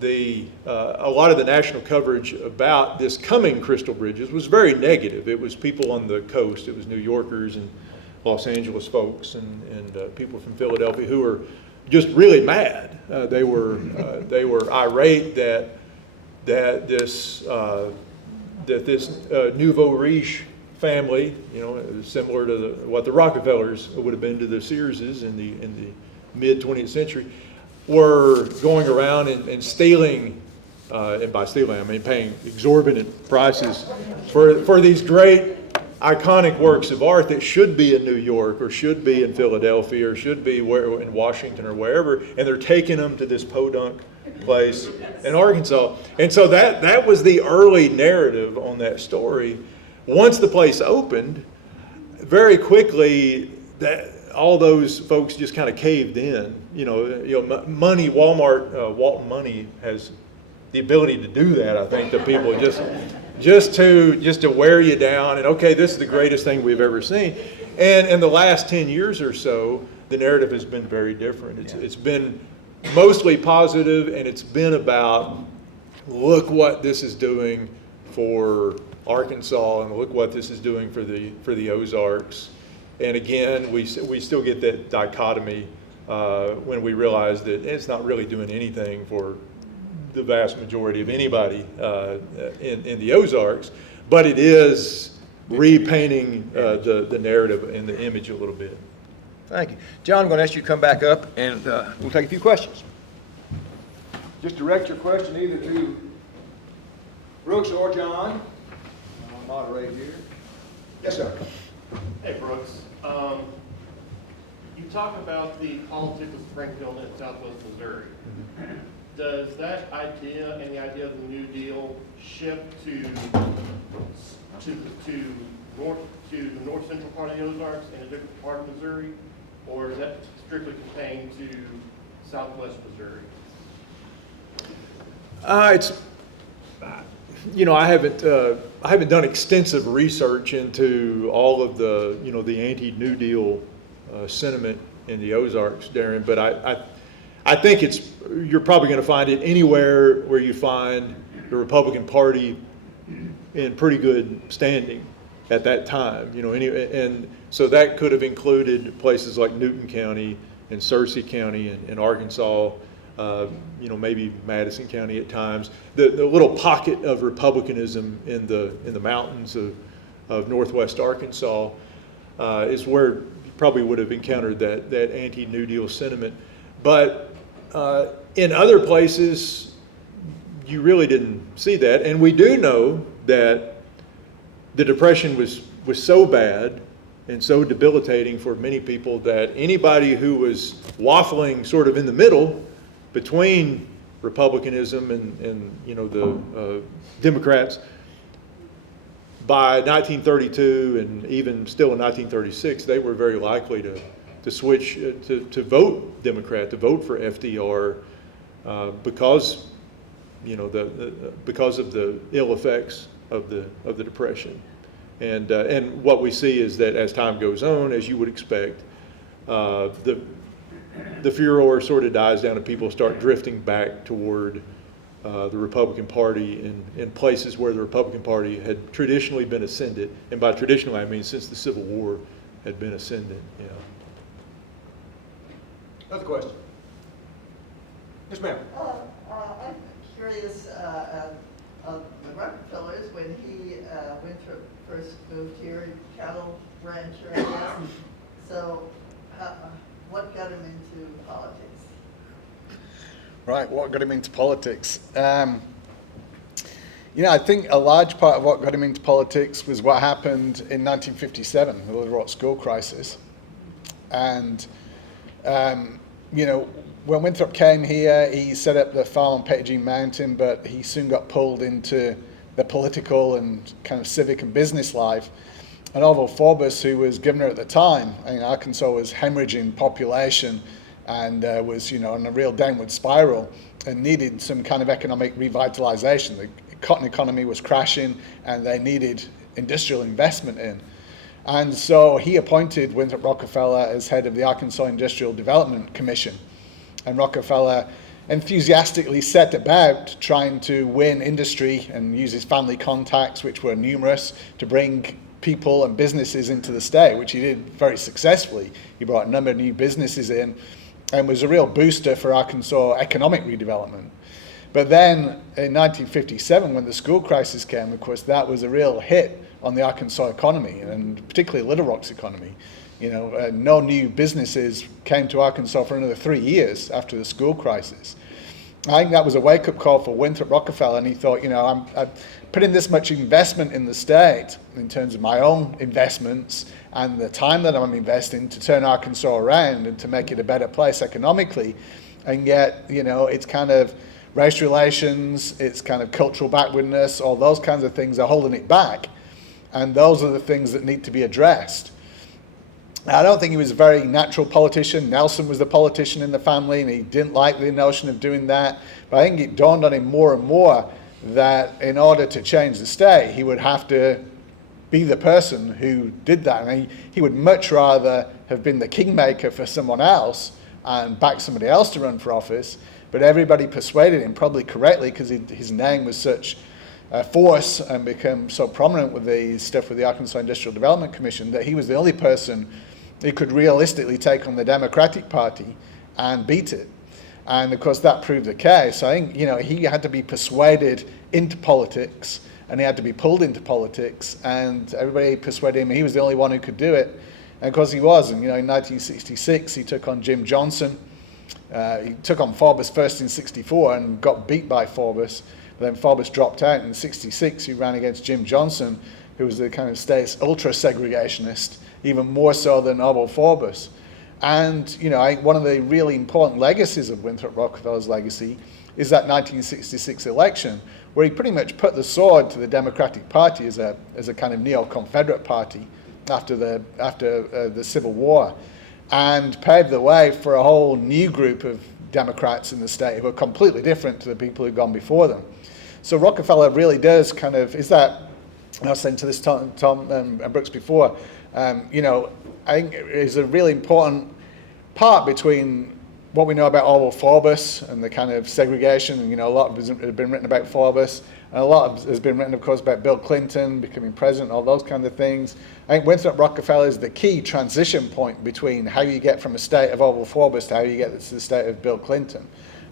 a lot of the national coverage about this coming Crystal Bridges was very negative. It was people on the coast. It was New Yorkers and Los Angeles folks and people from Philadelphia who were just really mad. They were irate that this nouveau riche family, similar to what the Rockefellers would have been to the Searses in the mid 20th century, were going around and stealing, and by stealing I mean paying exorbitant prices for these great iconic works of art that should be in New York or should be in Philadelphia or should be in Washington or wherever, and they're taking them to this podunk place in Arkansas. And so that was the early narrative on that story. Once the place opened, very quickly all those folks just kind of caved in. Money, Walton Money has the ability to do that. I think that people just to wear you down, and okay, this is the greatest thing we've ever seen. And in the last 10 years or so, the narrative has been very different. It's been mostly positive, and it's been about, look what this is doing for Arkansas, and look what this is doing for the Ozarks. And again, we still get that dichotomy when we realize that it's not really doing anything for the vast majority of anybody in the Ozarks, but it is repainting the narrative and the image a little bit. Thank you. John, I'm going to ask you to come back up, and we'll take a few questions. Just direct your question either to Brooks or John. I'll moderate here. Yes, sir. Hey, Brooks. You talk about the politics of Springfield and Southwest Missouri. Does that idea and the idea of the New Deal shift to the north central part of the Ozarks and a different part of Missouri, or is that strictly contained to Southwest Missouri? I haven't done extensive research into all of the the anti-New Deal sentiment in the Ozarks, Darren, but I think you're probably going to find it anywhere where you find the Republican Party in pretty good standing at that time. And so that could have included places like Newton County and Searcy County in Arkansas, maybe Madison County at times. The little pocket of republicanism in the mountains of northwest Arkansas is where you probably would have encountered that anti-New Deal sentiment. But in other places, you really didn't see that. And we do know that the Depression was so bad and so debilitating for many people that anybody who was waffling sort of in the middle between Republicanism and the Democrats, by 1932 and even still in 1936, they were very likely to switch to vote Democrat, to vote for FDR, because because of the ill effects of the Depression. And what we see is that as time goes on, as you would expect, the furor sort of dies down and people start drifting back toward the Republican Party in places where the Republican Party had traditionally been ascendant. And by traditionally, I mean since the Civil War had been ascendant. Yeah. Another question. Yes, ma'am. I'm curious, the Rockefellers, when he Winthrop first moved here, cattle rancher, I guess. So, what got him into politics? Right, what got him into politics? I think a large part of what got him into politics was what happened in 1957, the Little Rock School crisis. And, when Winthrop came here, he set up the farm on Pettigene Mountain, but he soon got pulled into the political and kind of civic and business life. And Orville Forbes, who was governor at the time, Arkansas was hemorrhaging population and was, on a real downward spiral and needed some kind of economic revitalization. The cotton economy was crashing and they needed industrial investment in. And so he appointed Winthrop Rockefeller as head of the Arkansas Industrial Development Commission. And Rockefeller enthusiastically set about trying to win industry and use his family contacts, which were numerous, to bring people and businesses into the state, which he did very successfully. He brought a number of new businesses in and was a real booster for Arkansas economic redevelopment. But then in 1957, when the school crisis came, of course, that was a real hit on the Arkansas economy, and particularly Little Rock's economy. No new businesses came to Arkansas for another 3 years after the school crisis. I think that was a wake-up call for Winthrop Rockefeller, and he thought, I'm putting this much investment in the state in terms of my own investments and the time that I'm investing to turn Arkansas around and to make it a better place economically, and yet, it's kind of race relations, it's kind of cultural backwardness, all those kinds of things are holding it back, and those are the things that need to be addressed. I don't think he was a very natural politician. Nelson was the politician in the family, and he didn't like the notion of doing that. But I think it dawned on him more and more that in order to change the state, he would have to be the person who did that. And he would much rather have been the kingmaker for someone else and back somebody else to run for office. But everybody persuaded him, probably correctly, because his name was such a force and became so prominent with the stuff with the Arkansas Industrial Development Commission, that he was the only person who could realistically take on the Democratic Party and beat it. And of course that proved the case. I think, he had to be persuaded into politics, and he had to be pulled into politics, and everybody persuaded him he was the only one who could do it. And of course he was. And in 1966 he took on Jim Johnson. He took on Forbes first in 64 and got beat by Forbes. But then Forbes dropped out in 66. He ran against Jim Johnson, who was the kind of state's ultra-segregationist, even more so than Orville Forbes. And, I think one of the really important legacies of Winthrop Rockefeller's legacy is that 1966 election, where he pretty much put the sword to the Democratic Party as a kind of neo-Confederate party after the Civil War, and paved the way for a whole new group of Democrats in the state who were completely different to the people who'd gone before them. So Rockefeller really does kind of, I was saying to this Tom and Brooks before, I think is a really important part between what we know about Orville Forbes and the kind of segregation, and a lot has been written about Forbes, and a lot has been written, of course, about Bill Clinton becoming president, all those kind of things. I think Winthrop Rockefeller is the key transition point between how you get from a state of Orville Forbes to how you get to the state of Bill Clinton.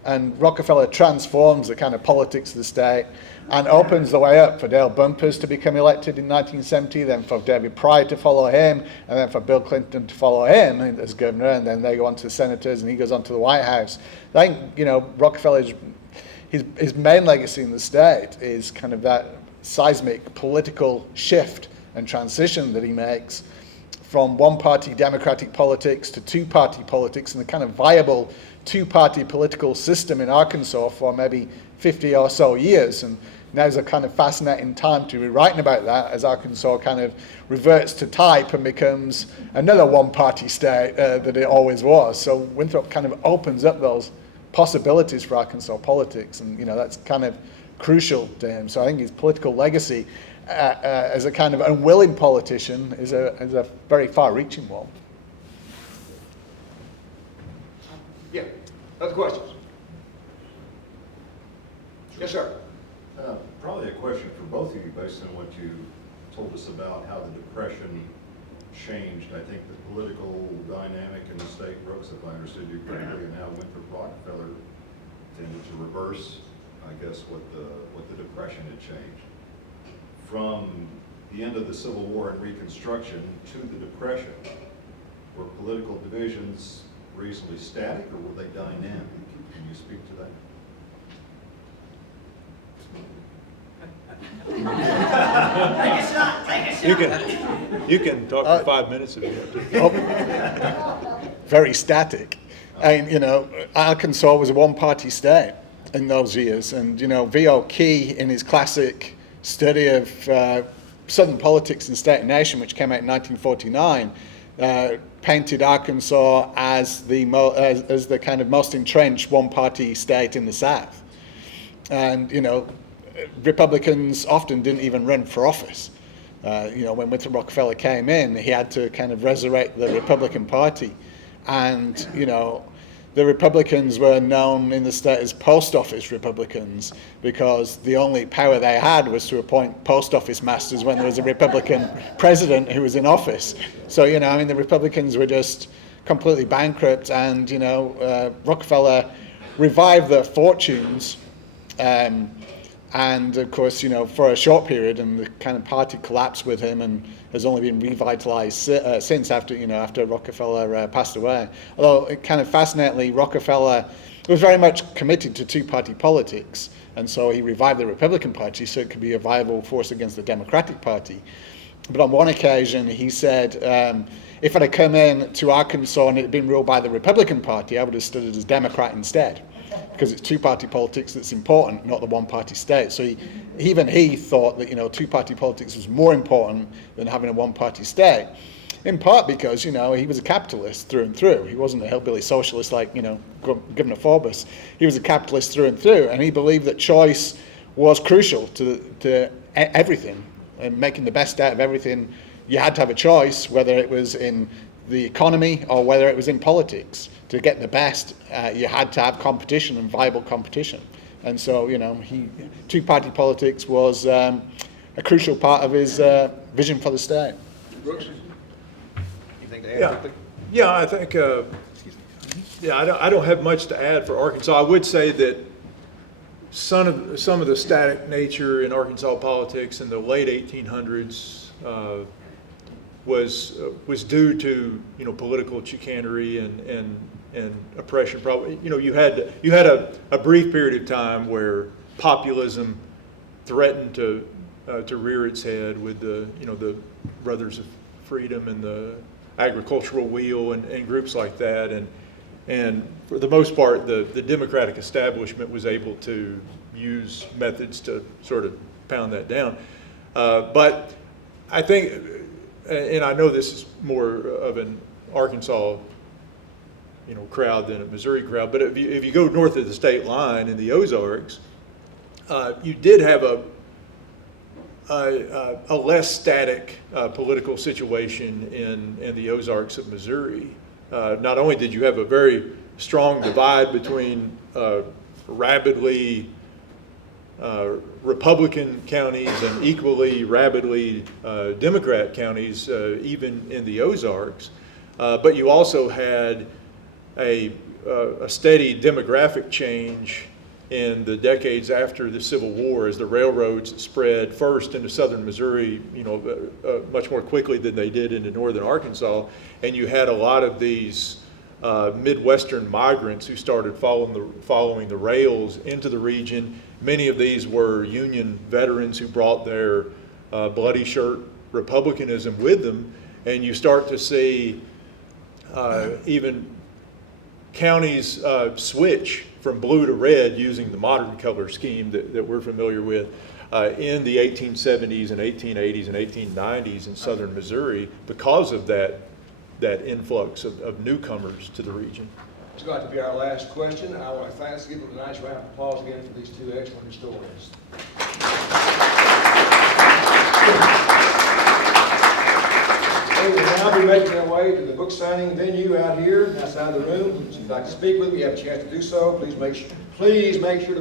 And Rockefeller transforms the kind of politics of the state and opens the way up for Dale Bumpers to become elected in 1970, then for David Pryor to follow him, and then for Bill Clinton to follow him as governor, and then they go on to the senators, and he goes on to the White House. I think, Rockefeller his main legacy in the state is kind of that seismic political shift and transition that he makes from one-party democratic politics to two-party politics, and the kind of viable two-party political system in Arkansas for maybe 50 or so years. And now's a kind of fascinating time to be writing about that, as Arkansas kind of reverts to type and becomes another one-party state that it always was. So Winthrop kind of opens up those possibilities for Arkansas politics, and that's kind of crucial to him. So I think his political legacy as a kind of unwilling politician is a very far-reaching one. Yeah, other questions? Yes, sir. Probably a question for both of you based on what you told us about how the Depression changed, I think, the political dynamic in the state, Brooks, if I understood you correctly, and how Winthrop Rockefeller tended to reverse, I guess, what the Depression had changed. From the end of the Civil War and Reconstruction to the Depression, were political divisions reasonably static, or were they dynamic? Can you speak to that? You can talk for 5 minutes if you want to. Very static. And, Arkansas was a one-party state in those years. And, V.O. Key, in his classic study of Southern politics and state and nation, which came out in 1949, painted Arkansas as the kind of most entrenched one-party state in the South. And, Republicans often didn't even run for office. When Winthrop Rockefeller came in, he had to kind of resurrect the Republican Party. And, the Republicans were known in the state as post office Republicans because the only power they had was to appoint post office masters when there was a Republican president who was in office. So, the Republicans were just completely bankrupt, and, Rockefeller revived their fortunes. And of course, for a short period, and the kind of party collapsed with him and has only been revitalized since after Rockefeller passed away. Although, kind of fascinatingly, Rockefeller was very much committed to two-party politics, and so he revived the Republican Party so it could be a viable force against the Democratic Party. But on one occasion, he said, if I'd have come in to Arkansas and it had been ruled by the Republican Party, I would have stood as Democrat instead, because it's two-party politics that's important, not the one-party state. So even he thought that two-party politics was more important than having a one-party state, in part because he was a capitalist through and through. He wasn't a hillbilly socialist like Governor Forbes. He was a capitalist through and through, and he believed that choice was crucial to everything, and making the best out of everything. You had to have a choice, whether it was in the economy or whether it was in politics. To get the best, you had to have competition and viable competition. And so, two-party politics was a crucial part of his vision for the state. Brooks? You think they Yeah, yeah, I think. I don't have much to add for Arkansas. I would say that some of the static nature in Arkansas politics in the late 1800s was due to political chicanery and oppression. Probably you had a brief period of time where populism threatened to rear its head with the Brothers of Freedom and the agricultural wheel and groups like that, and for the most part the Democratic establishment was able to use methods to sort of pound that down. But I think, and I know this is more of an Arkansas crowd than a Missouri crowd, but if you go north of the state line in the Ozarks, you did have a less static political situation in the Ozarks of Missouri. Not only did you have a very strong divide between rabidly Republican counties and equally rabidly Democrat counties, even in the Ozarks, but you also had a steady demographic change in the decades after the Civil War as the railroads spread first into southern Missouri, much more quickly than they did into northern Arkansas, and you had a lot of these Midwestern migrants who started following the rails into the region. Many of these were Union veterans who brought their bloody shirt republicanism with them, and you start to see even counties switch from blue to red using the modern color scheme that we're familiar with in the 1870s and 1880s and 1890s in southern Missouri because of that influx of newcomers to the region. It's got to be our last question. I want to give them a nice round of applause again for these two excellent historians. They will now be making their way to the book signing venue out here outside the room. If you'd like to speak with me, you have a chance to do so. Please make sure to